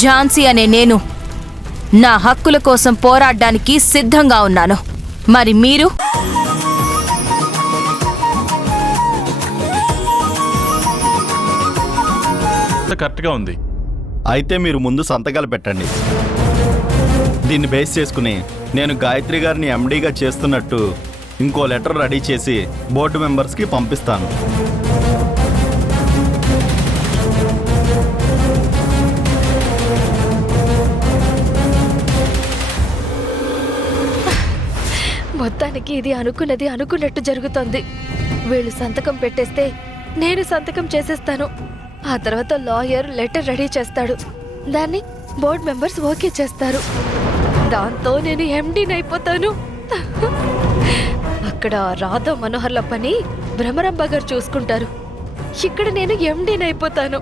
ఝాన్సీ అనే నేను నా హక్కుల కోసం పోరాడడానికి సిద్ధంగా ఉన్నాను. మరి మీరు? కరెక్ట్గా ఉంది. అయితే మీరు ముందు సంతకాలు పెట్టండి. దీన్ని బేస్ చేసుకుని నేను గాయత్రి గారిని ఎండీగా చేస్తున్నట్టు ఇంకో లెటర్ రెడీ చేసి బోర్డు మెంబర్స్కి పంపిస్తాను. మొత్తానికి ఇది అనుకున్నది అనుకున్నట్టు జరుగుతోంది. వీళ్ళు సంతకం పెట్టేస్తే నేను సంతకం చేసేస్తాను. ఆ తర్వాత లాయర్ లెటర్ రెడీ చేస్తాడు. దాన్ని బోర్డ్ మెంబర్స్ ఓకే చేస్తారు. దాంతో నేను ఎండీని అయిపోతాను. అక్కడ రాధా మనోహర్ల పని భ్రమరంబ గారు చూసుకుంటారు. ఇక్కడ నేను ఎండీని అయిపోతాను.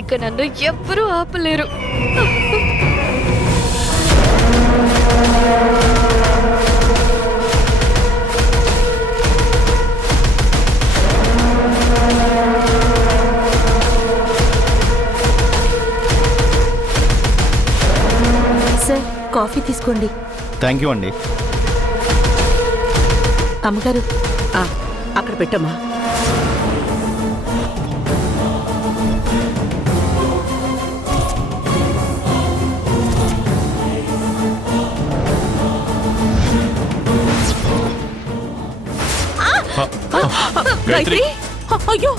ఇక నన్ను ఎవ్వరూ ఆపలేరు. సార్, కాఫీ తీసుకోండి. థ్యాంక్ యూ అండి. అమ్మగారు అక్కడ పెట్టమ్మా. గాయత్రి, అయ్యో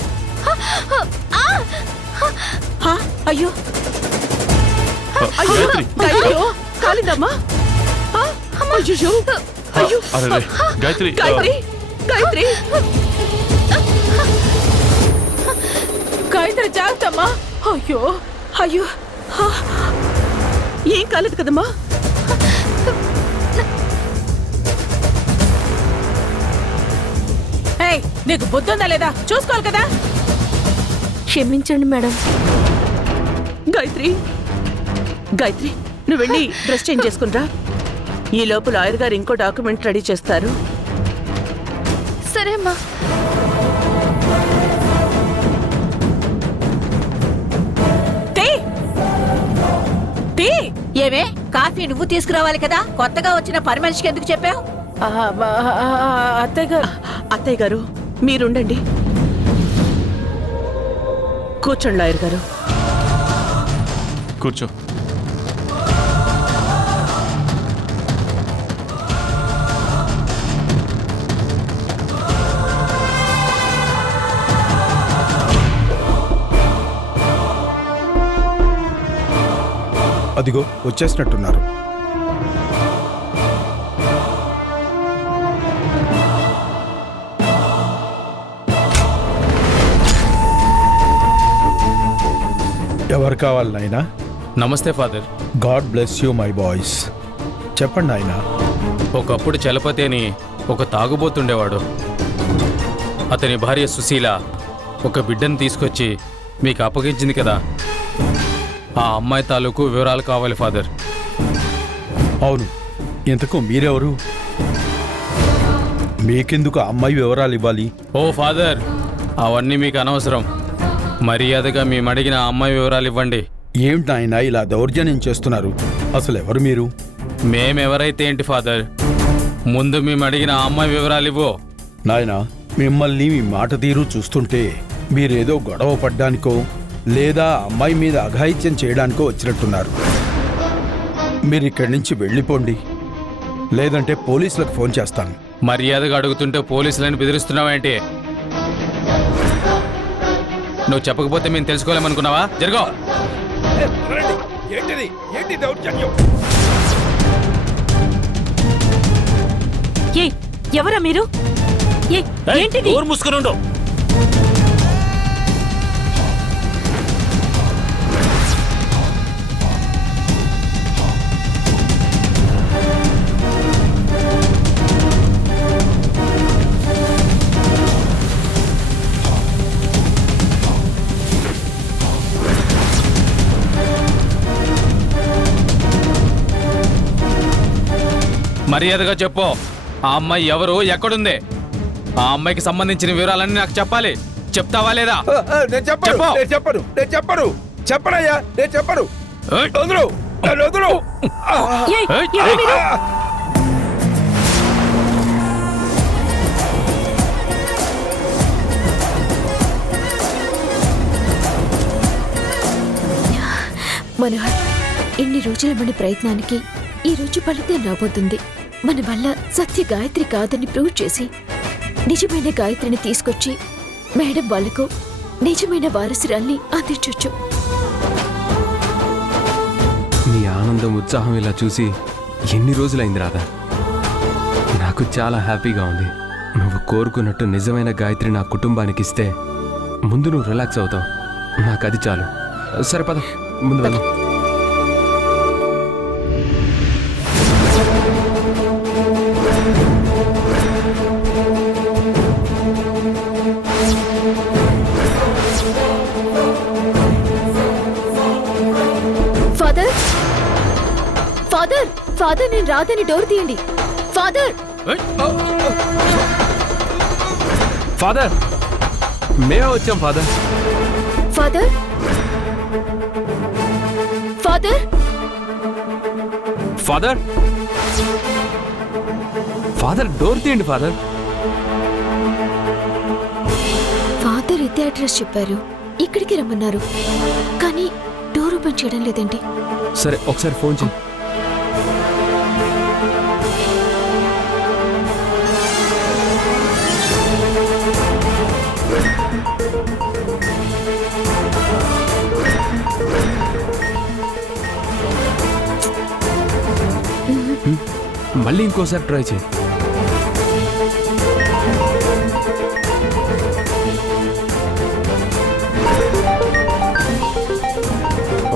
అయ్యో గాయత్రి, అయ్యో కాలిందమ్మా. అయ్యో అయ్యో అరే గాయత్రి, గాయత్రి గాయత్రి గాయత్రి జాగ్రత్తమ్మా. అయ్యో అయ్యో ఏం కాలేదు కదమ్మా. నీకు బుద్ధుందా లేదా చూసుకోవాలి కదా. క్షమించండి మేడం. గాయత్రి గాయత్రి నువ్వు వెళ్ళి డ్రెస్ చేంజ్ చేసుకునిరా. ఈ లోపు లాయర్ గారు ఇంకో డాక్యుమెంట్ రెడీ చేస్తారు. సరే అమ్మా. ఏమే కాఫీ నువ్వు తీసుకురావాలి కదా, కొత్తగా వచ్చిన పని మనిషికి ఎందుకు చెప్పావు? అత్తయ్య గారు మీరుండండి. కూర్చోండి లాయర్ గారు. కూర్చో. అదిగో వచ్చేసినట్టున్నారు. ఎవరు కావాలి నాయనా? నమస్తే father. God bless you my boys. చెప్పండి నాయనా. ఒకప్పుడు చలపతి అని ఒక తాగుబోతుండేవాడు. అతని భార్య సుశీల ఒక బిడ్డను తీసుకొచ్చి మీకు అప్పగించింది కదా. ఆ అమ్మాయి తాలూకు వివరాలు కావాలి ఫాదర్. అవును, ఇంతకు మీరెవరు? మీకెందుకు ఆ అమ్మాయి వివరాలు ఇవ్వాలి? ఓ ఫాదర్, అవన్నీ మీకు అనవసరం. మర్యాదగా మేము అడిగిన ఆ అమ్మాయి వివరాలు ఇవ్వండి. ఏమిటి నాయనా ఇలా దౌర్జన్యం చేస్తున్నారు? అసలు ఎవరు మీరు? మేమెవరైతే ఏంటి ఫాదర్, ముందు మేము అడిగిన ఆ అమ్మాయి వివరాలు ఇవ్వు. నాయనా, మిమ్మల్ని మీ మాట తీరు చూస్తుంటే మీరేదో గొడవ పడ్డానికో లేదా అమ్మాయి మీద అఘాయిత్యం చేయడానికో వచ్చినట్టున్నారు. మీరు ఇక్కడి నుంచి వెళ్ళిపోండి, లేదంటే పోలీసులకు ఫోన్ చేస్తాను. మర్యాదగా అడుగుతుంటే పోలీసులను బెదిరిస్తున్నావేంటి? నువ్వు చెప్పకపోతే మేము తెలుసుకోలేమనుకున్నావా? జరగో. ఎవరా మీరు? ఏంటిది? మూసుకుని మర్యాదగా చెప్పు, ఆ అమ్మాయి ఎవరు, ఎక్కడుంది? ఆ అమ్మాయికి సంబంధించిన వివరాలన్నీ నాకు చెప్పాలి. చెప్తావా లేదా? నేను చెప్పను. చెప్పనయ్యా, నేను చెప్పను. వదలు! నన్ను వదలు! ఏయ్, ఎవరు మీరు? మనోహర్, ఇన్ని రోజుల మన ప్రయత్నానికి ఈ రోజు ఫలితం రాబోతుంది. మన వల్ల సత్య గాయత్రి కాదని ప్రూవ్ చేసి నిజమైన గాయత్రిని తీసుకొచ్చి మేడం వాళ్లకు నిజమైన వారసురాల్ని అందించొచ్చు. నీ ఆనందం ఉత్సాహం ఇలా చూసి ఎన్ని రోజులైంది రాధా. నాకు చాలా హ్యాపీగా ఉంది. నువ్వు కోరుకున్నట్టు నిజమైన గాయత్రి నా కుటుంబానికి ఇస్తే ముందు నువ్వు రిలాక్స్ అవుతావు. నాకు అది చాలు. సరే పద, ముందు వెళ్దాం. ఫాదర్, ఫాదర్, ఫాదర్, నేను రాదని డోర్ తీయండి. ఫాదర్, ఫాదర్, మేమే వచ్చాం father. Father, father, father, father, door తీయండి ఫాదర్. ఫాదర్ ఇదే అడ్రస్ చెప్పారు, ఇక్కడికి రమ్మన్నారు, కానీ డోర్ ఓపెన్ చేయడం లేదండి. సరే ఒకసారి ఫోన్ చేయి. మళ్ళీ ఇంకోసారి ట్రై చేయి.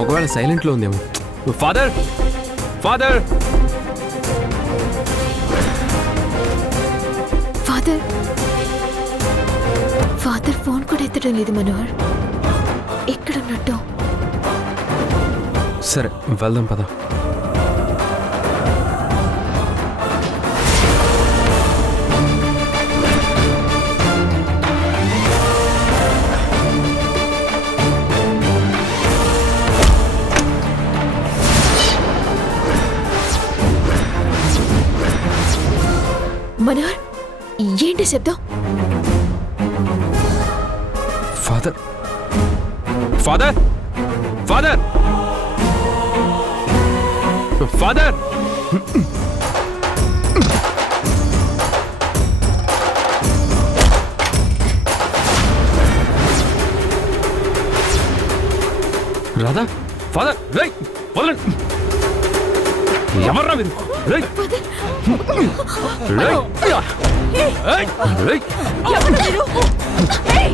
ఒకవేళ సైలెంట్లో ఉందేమో. Father, father, father, father phone కూడా ఎత్తడం లేదు మనోహర్. ఎక్కడున్నట్టు? సరే వెళ్దాం పద. మనోహర్, ఏంటి శబ్దం? Father, father, father, father. Radha, father, రేయ్ వదలండి. ఎవర్రా మీరు? రేయ్ రేయ్ రేయ్ రేయ్. ఎవరు మీరు? ఏయ్!